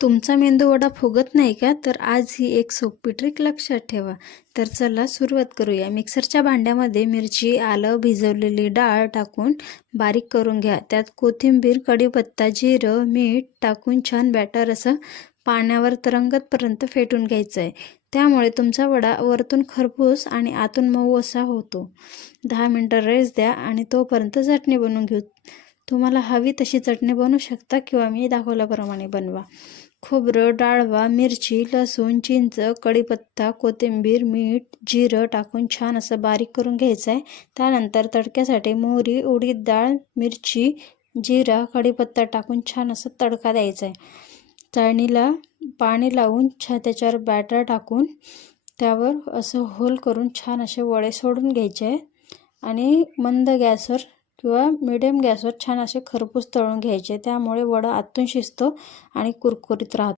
तुमचा मेंदू वडा फुगत नाही का? तर आज ही एक सोपी ट्रिक लक्षात ठेवा. तर चला सुरुवात करूया. मिक्सरच्या भांड्यामध्ये मिरची, आलं, भिजवलेली डाळ टाकून बारीक करून घ्या. त्यात कोथिंबीर, कढीपत्ता, जिरं, मीठ टाकून छान बॅटर असं पाण्यावर तरंगतपर्यंत फेटून घ्यायचं आहे. त्यामुळे तुमचा वडा वरतून खरपूस आणि आतून मऊ असा होतो. 10 मिनटं रेस्ट द्या आणि तोपर्यंत चटणी बनवून घेऊ. तुम्हाला हवी तशी चटणी बनवू शकता किंवा मी दाखवल्याप्रमाणे बनवा. खोबरं, डाळवा, मिरची, लसूण, चिंच, कढीपत्ता, कोथिंबीर, मीठ, जिरं टाकून छान असं बारीक करून घ्यायचं आहे. त्यानंतर तडक्यासाठी मोहरी, उडीद डाळ, मिरची, जिरा, कढीपत्ता टाकून छान असं तडका द्यायचा आहे. चाळणीला पाणी लावून त्याच्यावर बॅटर टाकून त्यावर असं होल करून छान असे वडे सोडून घ्यायचे आहे आणि मंद गॅसवर किंवा मिडियम गॅसवर छान असे खरपूस तळून घ्यायचे. त्यामुळे वडा आतून शिजतो आणि कुरकुरीत राहतो.